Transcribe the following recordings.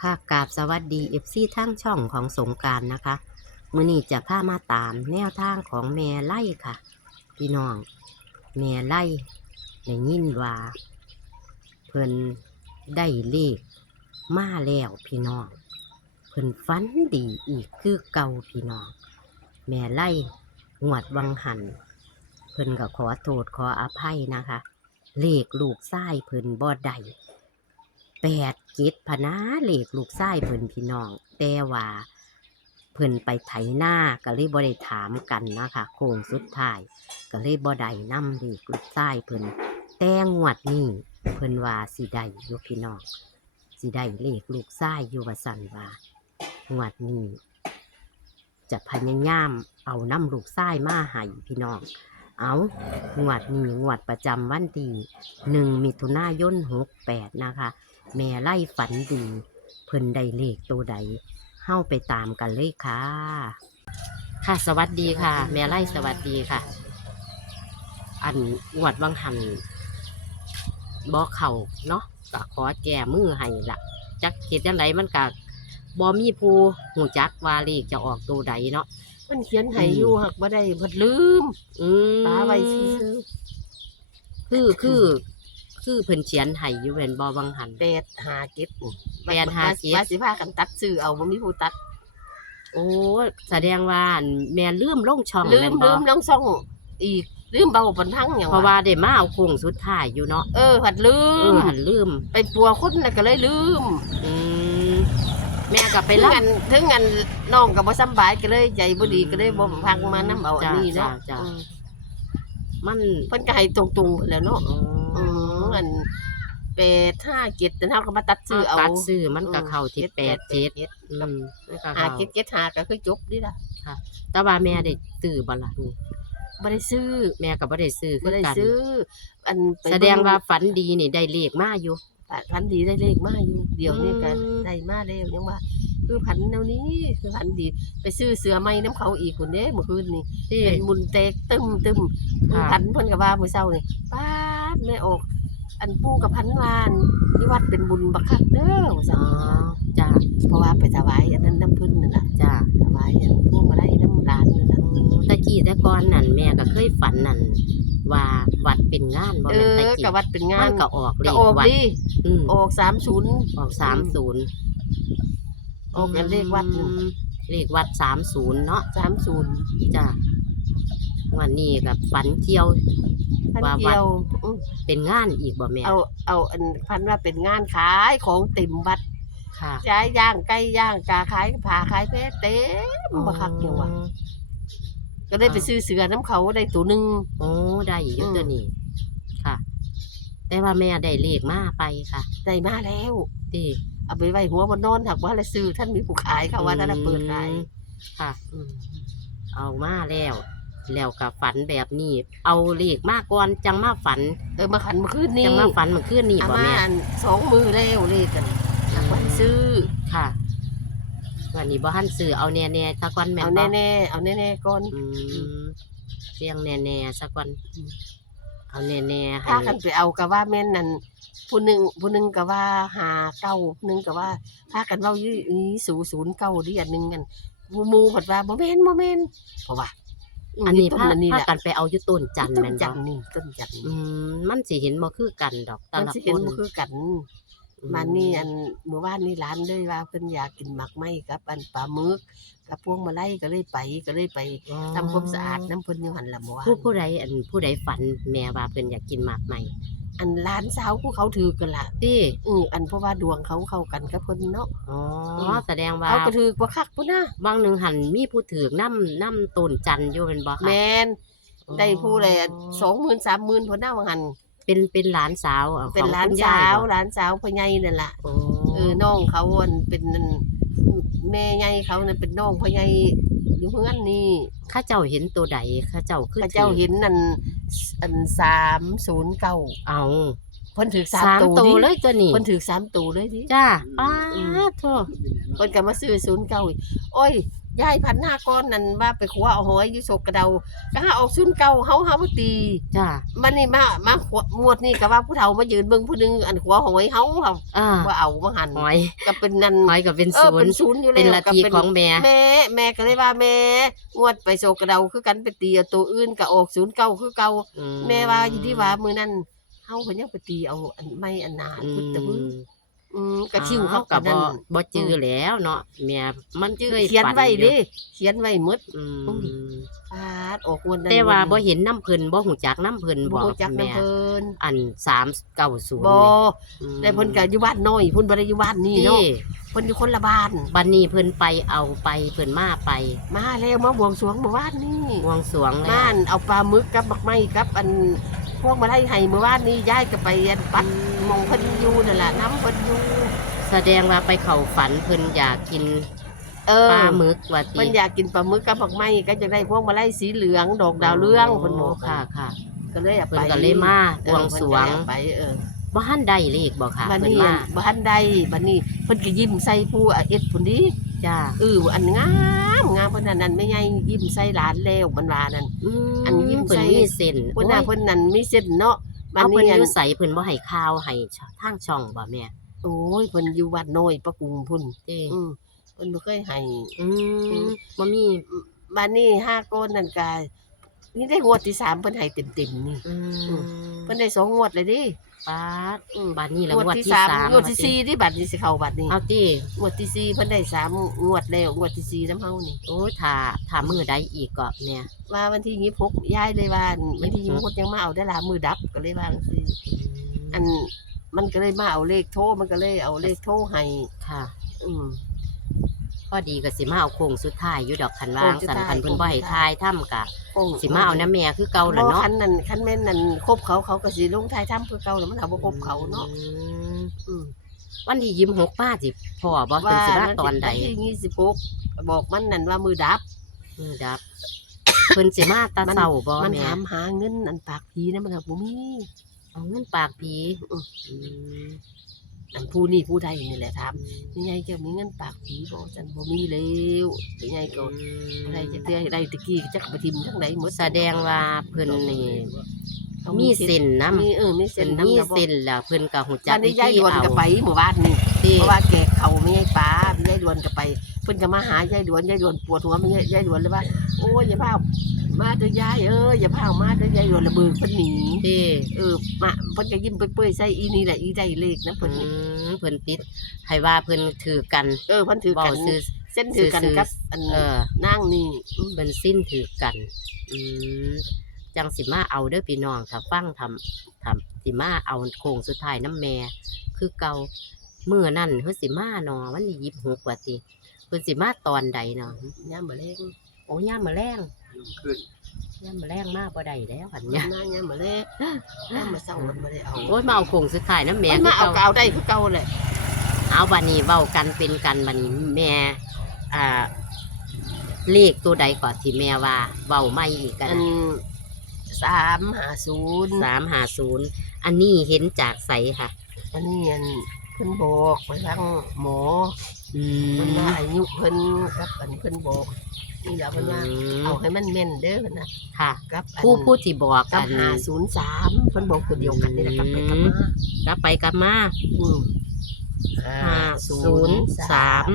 ค่ะกราบสวัสดีเอฟซีทั้งช่องของสงการนะคะมือนี้จะพามาตามแนวทางของแม่ไล่ค่ะ พี่น้องแม่ไล่ในยินว่า เพิ่นได้เลขมาแล้วพี่น้องเพิ่นฝันดีอีกคือเก่าพี่น้อง แม่ไล่หวดวังหัน เพิ่นก็ขอโทษขออภัยนะคะเลขลูกไส้เพิ่นบ่ได้ แปดเจ็ดพนะเหลขลูกไส้เพิ่นพี่น้อง แต่ว่าเพิ่นไปไถหน้าก็เลยบ่ได้ถามกันนะคะโค้งสุดท้ายก็เลยบ่ได้นำเหลขลูกไส้เพิ่นแต่งวดนี้เพิ่นว่าสิได้อยู่พี่น้องสิได้เลขลูกไส้อยู่ว่าสั่นว่างวดนี้จะพยายามเอาน้ำลูกไส้มาให้พี่น้อง เอางวดนี้งวดประจำวันที่หนึ่งมิถุนายนหกแปดนะคะ แม่ไล่ฝันดี เพิ่นได้เลขตัวใดเฮ้าไปตามกันเลยค่ะ ค่ะสวัสดีค่ะ แม่ไล่สวัสดีค่ะ อันงวดวังหันบ่เข่าเนาะก็ขอแก้มือให้ละจักเกิดจังไดมันก็บ่มีผู้หูจักว่าเลขจะออกตัวใดเนาะมันเขียนให้อืมอยู่หักบ่ได้เพิ่นลืมอืมตาไว้ซื่อคือคือ คือเพิ่นเขียนให้อยู่เป็นบ่วังหันๆแปดหาเก็บแปดห้าเจ็ด ว่าสิพากันตัดซื้อเอาบ่มีผู้ตัด โอ้แสดงว่าอันแม่ลืมลงช่องลืแม่มนบ่ลืมน้องซ่องอีกลืมเบาบนทั้งหยังเพราะว่าได้มาเอาโค้งสุดท้ายอยู่เนาะเออผัดลืเอมอหันลืม ไปปัวคนแล้วก็เลยลืมอืมแม่ก็ไปถึงรับอันถึงอันน้องก็บ่สำบายก็เลยใจบ่ดีก็เลยบ่พักมานํเอาอันนี้จ้าเนาะจ้าอืมมันเพิ่นก็ให้ตรงๆไปแหล้วเนาะอ๋ออืม อันแปดห้าเจ็ดแต่เฮาก็มาตัดซื้อเอาตัดซื้อมันก็เข้าที่อืมแปดเจ็ดเจ็ดอืมมันก็หาเข้าเจ็ดเจ็ดหาก็คือจบดีล่ะ แต่ว่าแม่ได้ซื้อบ่ล่ะนี่บ่ได้ซื้อแม่ก็บ่ได้ซื้อคืบ่อได้กันซื้อ อันไปแสดงว่าฝันดีนี่ได้เลขมาอยู่ พันดีได้เลขมาอยู่เดี๋ยวนี้กันอืม ได้มาแล้วยังว่า คือพันแนวนี้คือพันดี ไปซื้อเสือไม้น้ำเขาอีกคนเด้เมื่อคืนนี่ ที่ เป็นมุนเตกตึมตึมค่ะ พันเพิ่นก็ว่ามื้อเช้านี่ป้าดแม่ออก อันปู่กับพันวานที่วัดเป็นบุญบักคักเด้อว่าอ๋ซั่อนจ้าเพราะว่าไปถวายอันนั้นน้ำเพิ่นนั่นน่ะจ้าถวายอันพวกมาไล่น้ำร้านนั่นน่ะตะกี้แต่ก่อนนั่นแม่ก็เคยฝันนั่นว่าวัดเป็นงานบ่เอแม่นอตะกี้กับวัดเป็นงามันนก็ออกเลก็ขออกวัดดิอืมออก30ออกสามศูนย์ออกกันเลขวัดนี่เลขวัดสามศูนย์เนาะ30จ้า วันนี้กับฝันเที่ยวพันว่าวัดเดียวอืมเป็นงานอีกบ่แม่เอาเอาอันพันว่าเป็นงานขายของเต็มวัดค่ะย้ายย่างไก่ย่างกาขายผ่าขายเพชรเต็มมาคักอยู่ว่ะก็ได้ไปซื้อเสือน้ำเขาได้ตัวหนึ่งโอ้ได้อยู่อืม ตัวนี้ค่ะ แต่ว่าแม่ได้เลขมาไปค่ะได้มาแล้วที่เอาไปไว้หัวบนนอนถักว่าละซื้อท่านมีผู้ขายเขาว่าท่านนะเปิดขายค่ะ อืมเอามาแล้ว แล้วกับฝันแบบนี้ เอาเลขมาก่อนจังมาฝันเออมาขันมาขึ้นนี่จังมาฝันเมื่อคืนนี่เอาบ่มาแม่อันสองมือแล้วเลยกันถักว่าให้ซื้อค่ะ วันนี้บ่ทันซื้อเอาแน่ๆตะกอนแม่นเอาบ่ แน่ๆเอาแน่ๆก่อนอืมเสียงแน่ๆสักวันอืมเอาแน่ๆให้ถ้ากันไปเอากะว่าแม่นนั่นผู้หนึ่งผู้หนึ่งกะว่าหาเก้าผู้หนึ่งกะว่าถ้ากันเว่ายี่อีศูนย์ศูนย์เก้าดิอันหนึ่งกันหมูหมูผัดว่าบ่แม่นบ่แม่นเพราะว่า อันนี้ต้พาอันนี้พาแหละกันไปเอาอยู่ต้นจันทร์ต้แม่นนจับ่นทร์นี่ต้นจันทร์อืมมันสิเห็นบ่คือกันดอกแต่มันละสิคเห็นนบ่คือกันอืมานี่อันเมื่อวานนี่ร้านเลยว่าเพิ่นอยากกินหมักไหมกับอันปลาหมึกกับพวงมาลัยก็เลยไปก็เลยไปอ๋อทำความสะอาดน้ำเพิ่นอยู่หั่นละเมื่อวานผู้ผู้ใดอันผู้ใดฝันแม่ว่าเพิ่นอยากกินหมากใหม่ อันร้านสาวผู้เขาถือกันล่ะติอืออันเพราะว่าดวงเขาเข้ากันกับเพิ่นเนาะอ๋ออืมแสดงว่าเขาก็ถือบ่คักพุ่นนะบางหนึงหันมีผู้ถือกนํนํต้นจันทร์อยู่เป็นบ่คะแม่นได้ผู้เลยสองหมื่นสามหมื่นพนน่าวังหันเป็นเป็นหลานสาวอะเป็นของร้านคุณยสายวบ่ร้านสาวพ่อใหญ่นั่นล่ะโอ้เออน้องเขาอันเป็นนั่นแม่ใหญ่เขานั่นเป็นน้องพ่อใหญ่ อยู่เฮือนนี่ข้าเจ้าเห็นตัวใดข้าเจ้าคือพระเจ้าเห็นนั่นอันสามศูนย์เก้าเอาเพิ่นถือสามสามตัวตัวดิเลยตัวนี้เพิ่นถือสามตัวเลยดิ จ้าป้าอืม โทเพิ่นก็มาซื้อศูนย์เก้าโอ้ย ยายพันหน้าก้อนนั่นว่าไปขัวเอาหอยอยู่โศกกระเดาก็หาออกซุนเก่าเฮาเฮาบ่ตีจ้ามันนี่มามาขวงวดนี่ก็ว่าผู้เฒ่ามายืนเบิ่งผู้หนึงอันขัวหอยเฮาเฮาอ่าว่าเอามาหันหอยก็เป็นนั่นหอยก็เป็นเออศูเป็นนย์ศูนย์อยู่แล้วเป็นละทีก็ของแม่แม่แม่ก็เลยว่าแม่งวดไปโศกกระเดาคือกันไปตีเอาตัวอื่นก็ออกศูนย์เก่าคือเก่าอืแม่ว่าอยู่ที่ว่ามื้อนั้นเฮาเพิ่นยังไปตีเอาอันไม่อันนาอืพุทธพึ่งมอื มกระชิวเขากักับบบ่นั่นบ่จือแล้วเนาะแม่มันเคยเขียนฝัไว้อยู่เดิเขียนไว้หมดอืมฟาดออกวันนั้นแต่ว่าบ่เห็นน้ำเพิ่นบ่หูจักน้ำเพิ่นบ่บ่รู้จักแม่น้ำเพิ่นอัน390บ่อืมแต่เพิ่นก็อยู่บ้านน้อยเพิ่นบ่ได้อยู่บ้านนี้เนาะที่เพิ่นอยู่คนละบ้าน บัดนี้เพิ่นไปเอาไปเพิ่นมาไปมาแล้วมาบวงสรวงเมื่อวานนี้วงสรวงแล้วม่านเอาปลาหมึกกับบักไม้กับ อันพวกมาไล่ให้เมื่อวานนี้ย้ายก็ไปอันปัดห มองเพิ่นอยู่นั่นล่ะน้ำเพิ่นอยู่แสดงว่าไปเข้าฝันเพิ่นอยากกินเออปลาหมึกว่าติเพิ่นอยากกินปลาหมึกกับบักไม้ก็จะได้พวกมาไล่สีเหลืองดอกดาวเรืองเพิ่นบอกค่ะ ค่ะ ก็เลยเอาไปเพิ่นก็เลยมาบวงสรวงเออเพิ่นก็เลยเอาไปเออ บ่ทันได้เลขบ่ค่ะบัดเพิ่นนี้มาบ้านใดบัดนี้เพิ่นก็ยิ้มใส่ผู้อะเอ็ดพุ่นนี้จ้าเอออันงามงามเพิ่นนั่นนั่นไม่ใหญ่ยิ้มใส่หลานแล้วมันว่านั่นอืมอันยิ้มเพิ่นใส่ มีเส้นเพิ่นน่ะโอ้ยเพิ่นนั่นมีเส้นเนาะ บัดเอาเพิ่นนี้ออันยู่ใสเพิ่นบ่ให้ข่าวให้ทางช่องบ่แม่โอ้ยเพิ่นอยู่วัดน้อยประกุงพุ่น เด้อืมเพิ่นบ่เคยให้ อืมบ่มีบัดนี้ห้าก้อนนั่นก็นี่ได้งวดที่สามเพิ่นให้เต็มๆนี่ อืม เพิ่นได้สองงวดเลยดิ ปาดบัดนี้แล้วงวดที่สามสามงวดที่สี่ที่บัดนี้สิเข้าบัดนี้เอาติงวดที่สี่เพิ่นได้สามงวดแล้วงวดที่สี่น้ำเฮานี่ โอ้ยถ้าถ้ามื้อใดอีกก็แม่ว่าวันที่ยี่พกย้ายเลยว่าวันที่ยี่พกยังมาเอาได้ละมือดับก็เลยว่าจังซี่อันมันก็เลยมาเอาเลขโทรมันก็เลยเอาเลขโทรให้ ค่ะ อืม พอดีก็สิมาเอาโค้งสุดท้ายอยู่ดอกคันว่าโค้งสุดสันท้ายคันเพิ่นบ่ให้โค้งสุดทาท้ายยถ้ำกะโอ้สิมาเอาน้ำแม่คือเก่าล่ะบ่เนาะคันนั้นคันแม่นนั่นครบเขาเขาก็สิลงท้ายถ้ำคือเก่าแล้วมันเอาบ่ครบเขาเนาะอืมอืมวันที่ยิ้มหกป้าสิพ่อบ่เพิ่นสิมาตอนใดวันที่ยี่สิบหกบอกมันนั่นว่ามือดับ มือดับเพิ่นสิมาตาเศร้าบ่มันแม่ถามหาเงินอันปากผีนะมันก็บ่มีเอาเงินปากผี อืมอืมอันผู้นี่ผู้ใดนี่แหละถามยังไงจะมีเงินปากผีบ่จันบ่มีแล้วยังไงก็อะไรจะเตี้ยได้ตะกี้จักไปทิมทั้งไหนหมดแสดงว่าเพิ่นนี่เขามีเส้นนำมีเออมีเส้เพิ่นนน้ำมีนะบ่เส้นแล้วเพิ่นก็ฮู้จับ้ากนนี้ยายดวนก็ไปหมู่บ้านนี่ที่เพราะว่าแกเขาไม่ให้ป้ายายดวนก็ไป เพิ่นก็มาหายายดวนยายดวนปวดหัวไม่ยายดวนเลยว่าโอ้ยอย่าพา มาเด้อยายเอ้ยอย่าพามาเด้อยายดวนระเบิดเพิ่นหนีที่เออมาเพิ่นก็ยิ้มเปื่อยๆใส่อีนี่แหละอีได้เลขนะเพิ่เพิ่นนเพิ่นติดให้ว่าเพิ่นถือกันเออเพิ่นถือเว้ากันซื่อเส้นถือกันซื่อๆกับอันเออ นั่งนี่เพิ่นสิ้นถือกัน อืมจังสิมาเอาเด้อพี่น้องถ้าฟังทำทำสิมาเอาโค้งสุดท้ายน้ำแม่คือเก่ามื้อนั้นเพิ่นสิมาเนาะวันที่26ว่าติเพิ่นสิมาตอนใดเนาะย่ามบ่เล่งโอ้ยามมื้อแรง ยามมื้อแรงมาบ่ได้แล้วหั่นย่าเนี่ยมย่ามบ่เล่ย่ามมาเศร้ามันบ่ได้เอาโอ้ยมาเอาโค้งสุดท้ายน้ำแม่แม่คืมาอเอาเก่ากาวได้คือเก่าแหละเอาบัดนี้เว้ากันเป็นกันบัดนี้แม่อ่าเลขตัวใดก่อนที่แม่ว่าเว้าไม่อีกกันอันสามหาศูนย์สามหาศูนย์อันนี้เห็นจากใสค่ะ อันนี้อันเพิ่นบอกไปทางหมออืเพิ่นมว่าอายุเพิ่นกับอันเพิ่นบอก นี่แหละเพิ่นว่าเอาให้มันแม่นเด้อเพิ่นนะค่ะกับอันผู้ผู้ที่บอกกักับนหาศูนย์สามเพิ่นบอกตัวเดียวกันนี่แหละกลับไปกลับมากลับไปกลับมา อืมห้าศูนย์สาม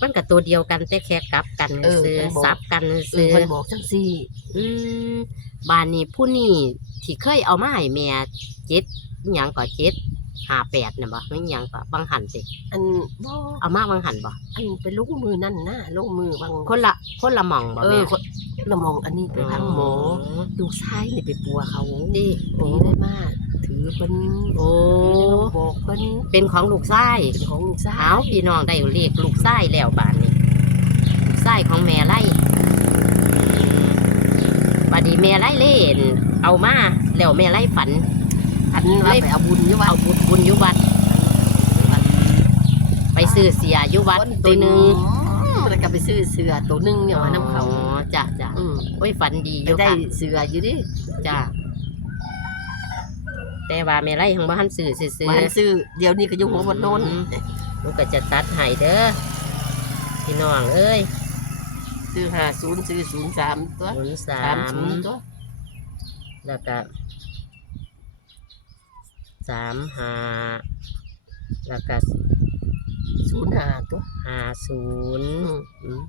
มันกับตัวเดียวกันแต่แค่กลับกันซื้อซับกันเออซื้อเพิ่นบอกจังซี่ อืมบานนี้ผู้นี่ที่เคยเอามาให้แม่เจ็ดอิหยังก็เจ็ด ห้าแปดน่ะบ่ไม่ยังก็บางหันสิอันบ่เอามาบางหันบ่อันไปลงมือนั่นนะลงมือบางคนละคนละหม่องบ่เอแม่อคนละมองอันนี้ไปทางหมอดูซ้ายนี่ไปปัวเขาดิผีได้มาถือเป็นโอ้บอกเป็นเป็นของลูกชายเป็นของลูกสาเอาวพี่น้องได้เรียกลูกไส้แล้วบานนี้ลูกไส้ของแม่ไล่บัดนี้แม่ไล่เล่น เอามาแล้วแม่ไล่ฝัน อันว่าไปเอาบุญอยู่ว่าเอาบุญบุญอยุวัด ไปซื้อเสียอยุวัดตัวหนึ่งแล้วก็ไปซื้อเสือตัวหนึงเนี่ยมาน้ำเขาอ๋อจ้ะจ้ะอืมโอ้ยฝันดีอไปยู่ได้ค่ะเสืออยู่ดิจ้ะแต่ว่าแม่ไล่ของบ้านซื้อซื้อมาซื้อเดี๋ยวนี้ก็อยู่หัวบนโน้นมันก็จะตัดให้เด้อพี่น้องเอ้ยซื้อหาศูนย์ซื้อศูนย์สามตัวศูนย์สาสามมศูนย์ตัวแล้วก็ สามห้าแล้วก็ศูนย์หาตัวห้าศูนย์อืมอืม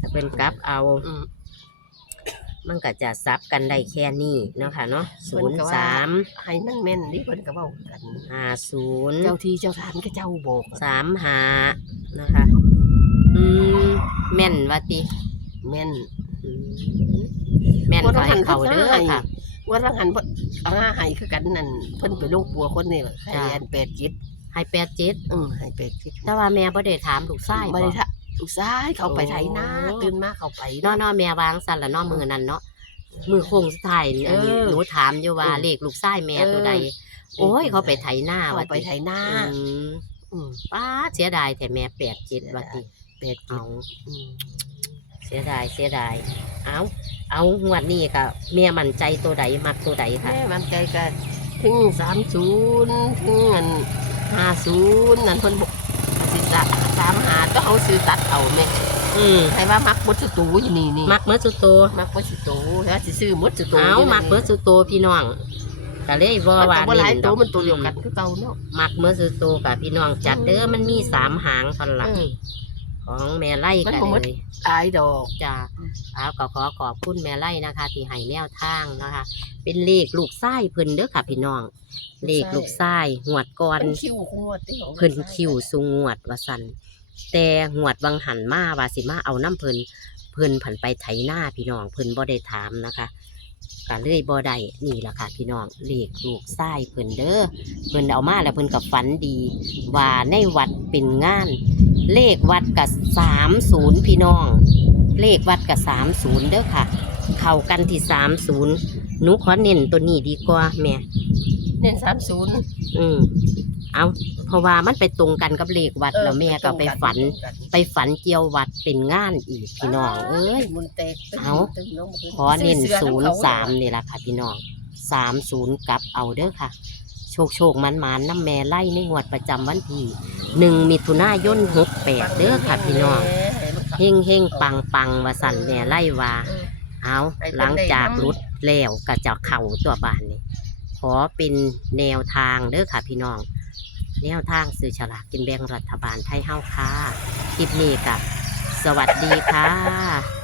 ถ้าเป็นกลับเอาอืมมันก็จะซับกันได้แค่นี้เนาะค่ะเนาะเพิ่ศูนนย์ก็ว่าสามให้มันแม่นนี่เพิ่นก็เว้ากันห้าศูนย์เจ้าที่เจ้าทานก็เจ้าบอกสามห้านะคะ อืมแม่นว่าติแม่นอืมแม่นก็ให้เขาเด้อค่ะ ว่าทางหันเพิ่นเอาหาให้คือกันนั่นเพิ่นไปลงปัวคนนี่แหละให้จ้ะอันแปดจิตให้แปดเจ็ดอืมให้แปดจิตแต่ว่าแม่บ่ได้ถามลูกชายบ่บ่ได้ทะลูกชายเขาไปโอ้ไถนาตื่นมาเขาไปเนาะเนาะแม่วางสั่นละเนาะมือนั้นเนาะมือโค้งสุดท้ายนี่เออหนูถามอยู่ว่าเออเลขลูกชายแม่ตัวใดเออ โอ้ยเขาไปไถนาเขาว่าไปไถนาอืมอืมป้าดเสียดายแต่แม่แปดเจ็ดว่าติแปดจิเอาตอืม เสียดายเสียดาย เอาเอางวดนี้ก็แม่มั่นใจตัวใดมักตัวใดค่ะ แม่มันใจก็ถึงสามศูนย์ถึงอันห้าศูนย์นั่นเพิ่นบอกสิสะสามหาก็เอาซื้อตัดเอาแม่อืมใครว่ามักบดสุตูอยู่นี่นี่มักเมื่อสุดโตมักบดสุตูแล้วสิซื้อมดสุตูเอามักเมื่อสุดโตพี่น้องก็เลยบ่มันว่าก็บ่หลายดตัอวกมันตัวเดียวกันคือเก่าเนาะมักเมื่อสุดโตกับพี่น้องจัดเด้อมันมีสามหางทันหลังเออ ของแม่ไล่มันกันบ่หมด เลยอายดอก จ้าเอาก็ขอขอบคุณแม่ไล่นะคะ ที่ให้แนวทางนะคะ เป็นเลขลูกไส้เพิ่นเด้อค่ะพี่น้อง เลขลูกไส้หวดก่อนเพิ่นคิวคงวดที่ของเพิ่นคิวสูงวดว่าสันแต่หวดวังหันมาว่าสิมาเอาน้ำเพิ่นเพิ่นผันไปไถหน้าพี่น้องเพิ่นบ่ได้ถามนะคะก็เลยบ่ได้นี่ล่ะค่ะพี่น้องเลขลูกไส้เพิ่นเด้อเพิ่นเอามาแล้วเพิ่นก็ฝันดี ว่าในวัดเป็นงาน เลขวัดกับสามศูนย์พี่น้อง เลขวัดกับสามศูนย์เด้อค่ะ เข้ากันที่สามศูนย์หนูขอเน้นตัวนี้ดีกว่าแม่ เน้น30อืมเอาเพราะว่ามันไปตรงกันกับเลขวัดเออแล้วแม่ก็ไปฝันตรงกัน ไปฝันเกี่ยววัดเป็นงานอีกพี่น้อง เอ้ยมุนแตกตึ้งเอาตึ้งน้องบ่ขอเน้นซื้ศูอนย์ำเขสามนี่แหละค่ะ พี่น้องสามศูนย์กลับเอาเด้อค่ะ โชคโชคมันมันๆน้ำแม่ไล่ในงวดประจำวันที่ หนึ่งมิถุนายนหกแปดเด้อค่ะพี่น้องเฮงเฮงปังปังๆว่าสั่นแม่ไล่ว่าเอาหลังจากรุดแล้วก็จะเข่าตัวบานนี่ขอเป็นแนวทางเด้อค่ะพี่น้อง แนวทางสื่อฉลากกินแบ่งรัฐบาลไทยเฮาค่ะคลิปนี้กับสวัสดีค่ะ